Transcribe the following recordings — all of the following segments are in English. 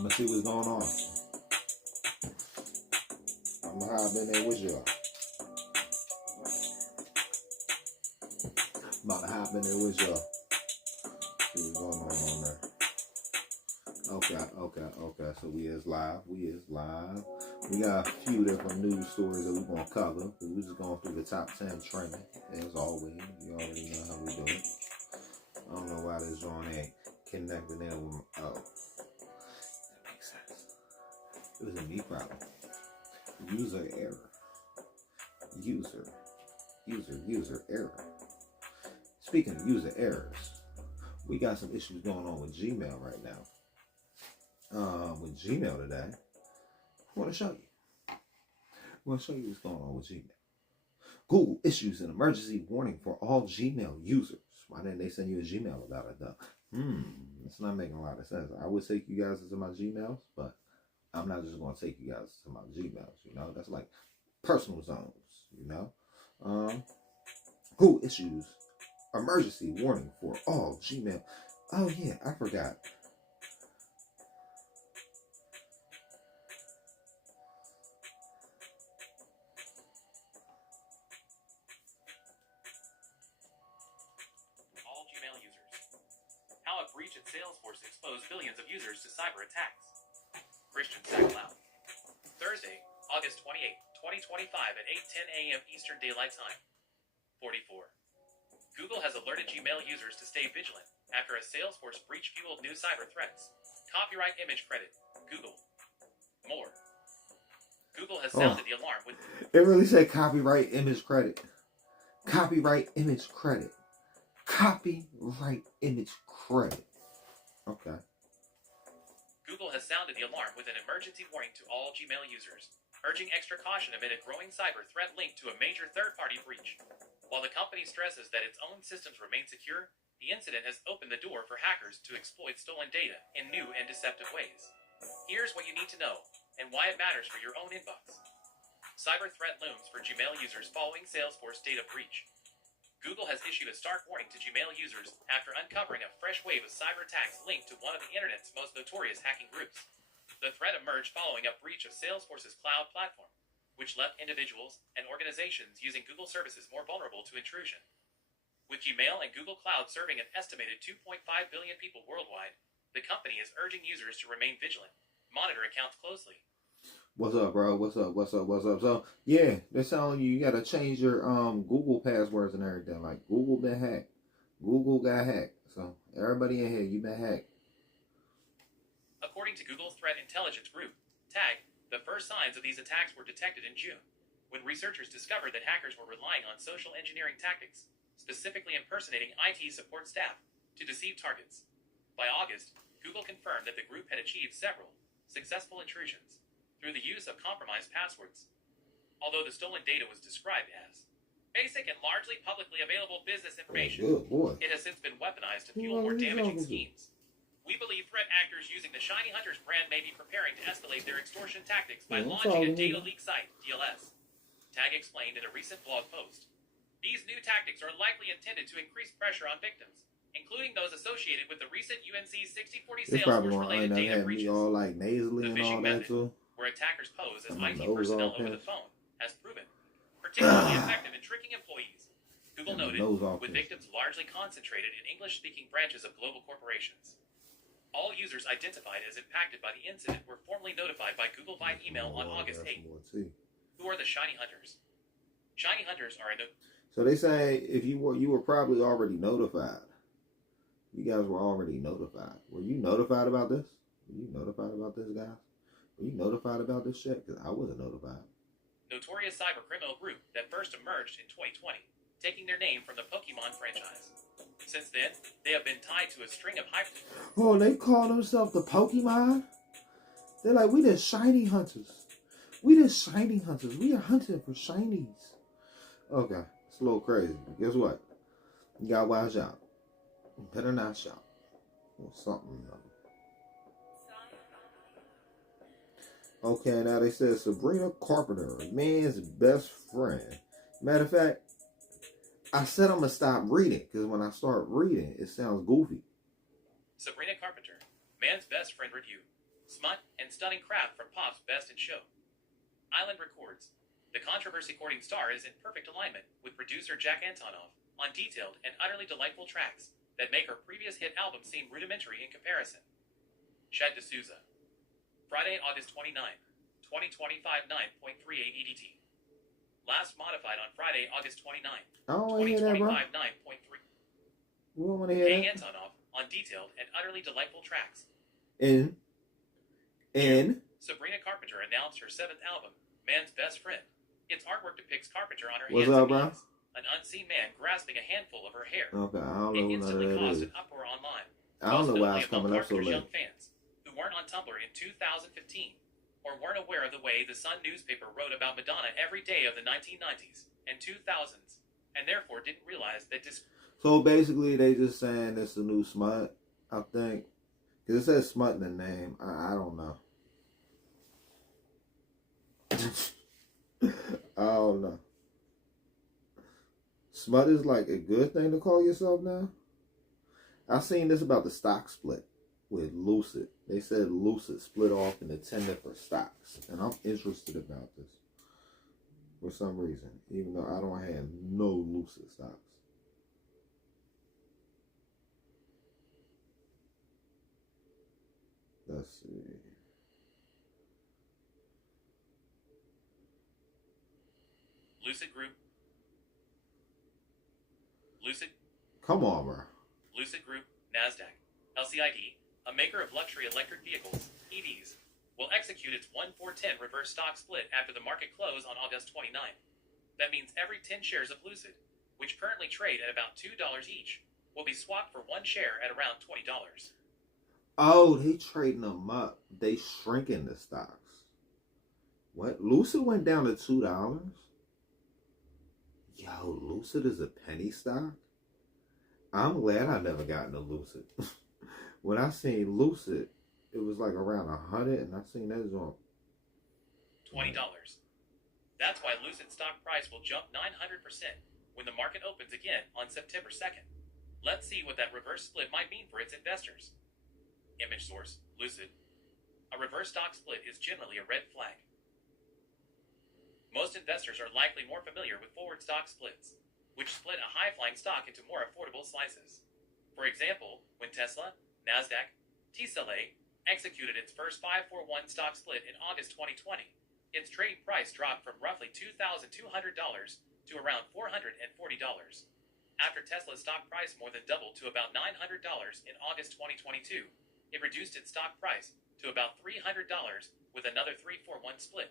I'm gonna see what's going on. I'm gonna hop in there with y'all. I'm about to hop in there with y'all. See what's going on there. Okay. So we is live. We got a few different news stories that we're gonna cover. We're just going through the top 10 trending. As always, you already know how we do it. I don't know why this joint ain't connected in with oh. That makes sense. It was a me problem. User error. User error. Speaking of user errors, we got some issues going on with Gmail right now. With Gmail today, I want to show you. What's going on with Gmail. Google issues an emergency warning for all Gmail users. Why didn't they send you a Gmail about it though? It's not making a lot of sense. I would take you guys into my Gmails, but I'm not just going to take you guys to my Gmails. You know, that's like personal zones. You know, Google issues emergency warning for all Gmail. Oh yeah, I forgot. How a breach at Salesforce exposed billions of users to cyber attacks. Christian Sacklow. Thursday, August 28, 2025 at 8:10 a.m. Eastern Daylight Time. 44. Google has alerted Gmail users to stay vigilant after a Salesforce breach fueled new cyber threats. Copyright image credit. Google. More. Google has sounded the alarm with... It really said copyright image credit. Copyright image credit. Copyright image credit. Okay. Google has sounded the alarm with an emergency warning to all Gmail users, urging extra caution amid a growing cyber threat linked to a major third-party breach. While the company stresses that its own systems remain secure, the incident has opened the door for hackers to exploit stolen data in new and deceptive ways. Here's what you need to know, and why it matters for your own inbox. Cyber threat looms for Gmail users following Salesforce data breach. Google has issued a stark warning to Gmail users after uncovering a fresh wave of cyber attacks linked to one of the internet's most notorious hacking groups. The threat emerged following a breach of Salesforce's cloud platform, which left individuals and organizations using Google services more vulnerable to intrusion. With Gmail and Google Cloud serving an estimated 2.5 billion people worldwide, the company is urging users to remain vigilant, monitor accounts closely. What's up, bro? What's up? So, yeah, they're telling you gotta change your Google passwords and everything. Like, Google been hacked. Google got hacked. So, everybody in here, you been hacked. According to Google's Threat Intelligence Group, TAG, the first signs of these attacks were detected in June, when researchers discovered that hackers were relying on social engineering tactics, specifically impersonating IT support staff, to deceive targets. By August, Google confirmed that the group had achieved several successful intrusions through the use of compromised passwords. Although the stolen data was described as basic and largely publicly available business information, it has since been weaponized to fuel more damaging schemes. We believe threat actors using the Shiny Hunters brand may be preparing to escalate their extortion tactics by launching a data leak site, DLS. TAG explained in a recent blog post. These new tactics are likely intended to increase pressure on victims, including those associated with the recent UNC 6040 Salesforce-related data breaches. All like nasally the and all that too. Where attackers pose as IT personnel over the phone, has proven particularly effective in tricking employees. Google noted, with victims largely concentrated in English-speaking branches of global corporations. All users identified as impacted by the incident were formally notified by Google via email on August 8th. Who are the Shiny Hunters? Shiny Hunters are So they say if you were probably already notified. You guys were already notified. Were you notified about this? Were you notified about this, guys? Were you notified about this shit? Because I wasn't notified. Notorious cyber criminal group that first emerged in 2020, taking their name from the Pokemon franchise. Since then, they have been tied to a string of hype. Oh, they call themselves the Pokemon? They're like, we the shiny hunters. We the shiny hunters. We are hunting for shinies. Okay, it's a little crazy. But guess what? You gotta watch out. You better not shout. Or something. Okay, now they said Sabrina Carpenter, a man's best friend. Matter of fact, I said I'm going to stop reading because when I start reading, it sounds goofy. Sabrina Carpenter, man's best friend review. Smut and stunning craft from Pop's Best in Show. Island Records. The controversy-courting star is in perfect alignment with producer Jack Antonoff on detailed and utterly delightful tracks that make her previous hit album seem rudimentary in comparison. Shed D'Souza. Friday, August 29, 2025, 9.38 EDT. Last modified on Friday, August 29, I don't want to hear that, bro. 2025, 9.3. We don't want to hear Jay that. Antonoff on detailed and utterly delightful tracks. And Sabrina Carpenter announced her 7th album, Man's Best Friend. Its artwork depicts Carpenter on her What's hands up, and bro? knees, an unseen man grasping a handful of her hair. Okay, I don't It know instantly none of that caused is. an uproar online. I don't Most know why notably it's coming among up so Carpenter's late. young fans who weren't on Tumblr in 2015 or weren't aware of the way the Sun newspaper wrote about Madonna every day of the 1990s and 2000s, and therefore didn't realize that So basically, they just saying it's the new Smut, I think. Because it says Smut in the name. I don't know. I don't know. Smut is like a good thing to call yourself now? I seen this about the stock split with Lucid. They said Lucid split off into 10 different stocks. And I'm interested about this. For some reason. Even though I don't have no Lucid stocks. Let's see. Lucid Group. Come on, bro. Lucid Group, NASDAQ, LCID, a maker of luxury electric vehicles, EVs, will execute its 1-4-10 reverse stock split after the market close on August 29. That means every 10 shares of Lucid, which currently trade at about $2 each, will be swapped for one share at around $20. Oh, they trading them up. They shrinking the stocks. What? Lucid went down to $2? Yo, Lucid is a penny stock? I'm glad I never got into Lucid. When I seen Lucid, it was like around 100, and I seen that jump. $20. That's why Lucid stock price will jump 900% when the market opens again on September 2nd. Let's see what that reverse split might mean for its investors. Image source, Lucid. A reverse stock split is generally a red flag. Most investors are likely more familiar with forward stock splits, which split a high-flying stock into more affordable slices. For example, when Tesla, NASDAQ, TCLA executed its first 5-4-1 stock split in August 2020, its trading price dropped from roughly $2,200 to around $440. After Tesla's stock price more than doubled to about $900 in August 2022, it reduced its stock price to about $300 with another 3-4-1 split.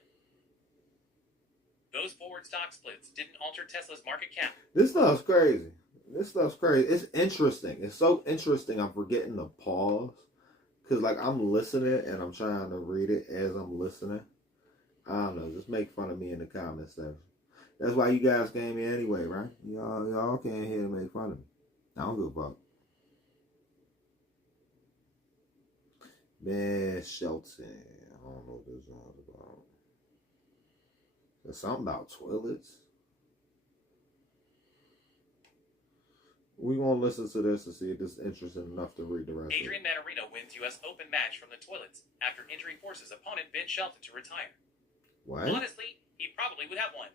Those forward stock splits didn't alter Tesla's market cap. This stuff's crazy. It's interesting. It's so interesting I'm forgetting to pause. Because, like, I'm listening and I'm trying to read it as I'm listening. I don't know. Just make fun of me in the comments section. That's why you guys came here anyway, right? Y'all came here to make fun of me. I don't give a fuck. Man, Shelton. I don't know what this one's about. There's something about toilets. We won't listen to this to see if this is interesting enough to read the rest Adrian Mannarino wins U.S. Open match from the toilets after injury forces opponent Ben Shelton to retire. What? Honestly, he probably would have won.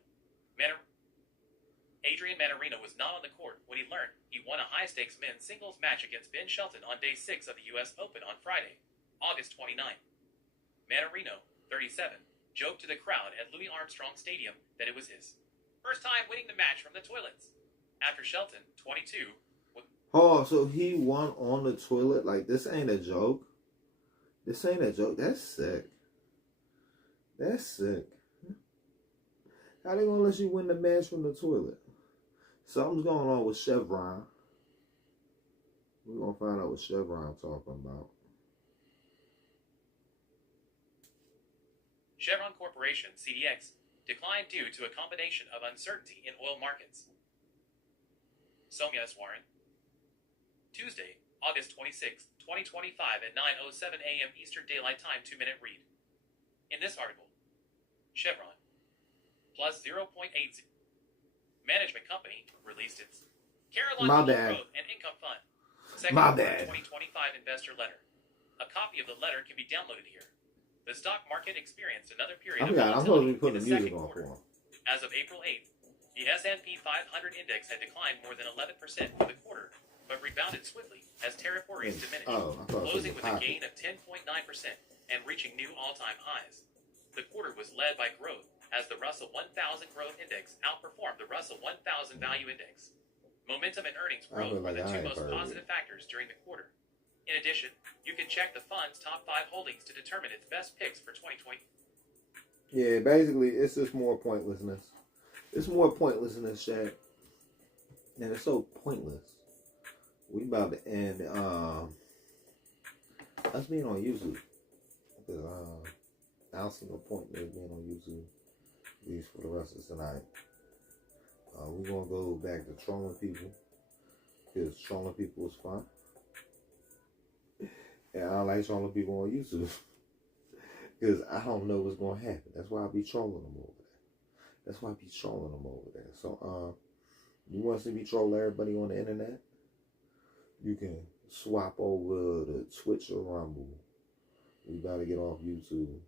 Adrian Mannarino was not on the court when he learned he won a high-stakes men's singles match against Ben Shelton on Day 6 of the U.S. Open on Friday, August 29. Mannarino, 37, joked to the crowd at Louis Armstrong Stadium that it was his first time winning the match from the toilets. After Shelton, 22, Oh, so he won on the toilet? Like, this ain't a joke? This ain't a joke? That's sick. That's sick. How they gonna let you win the match from the toilet? Something's going on with Chevron. We're gonna find out what Chevron talking about. Chevron Corporation, CDX, declined due to a combination of uncertainty in oil markets. Soumya Swaran. Tuesday, August 26, 2025 at 9:07 a.m. Eastern Daylight Time 2-minute read. In this article, Chevron, plus 0.80. Management company released its Carolina Growth and Income Fund, second quarter 2025 investor letter. A copy of the letter can be downloaded here. The stock market experienced another period I of forgot. I'm supposed to be volatility in putting the the music second on quarter. for him. As of April 8th, the S&P 500 index had declined more than 11% for the quarter, but rebounded swiftly as tariff worries diminished, Oh, I thought it was closing with a gain of 10.9% and reaching new all-time highs. The quarter was led by growth as the Russell 1000 Growth Index outperformed the Russell 1000 Value Index. Momentum and earnings growth were the two most positive factors during the quarter. In addition, you can check the fund's top 5 holdings to determine its best picks for 2020. Yeah, basically, it's just more pointlessness. It's more pointlessness, Shaq. And it's so pointless. We about to end us being on YouTube. Because I don't see no point in us being on YouTube, at least for the rest of tonight. We're going to go back to trolling people. Because trolling people is fun. And I don't like trolling people on YouTube. Because I don't know what's going to happen. That's why I be trolling them over there. That's why I be trolling them over there. So, you want to see me troll everybody on the internet? You can swap over to Twitch or Rumble. We got to get off YouTube.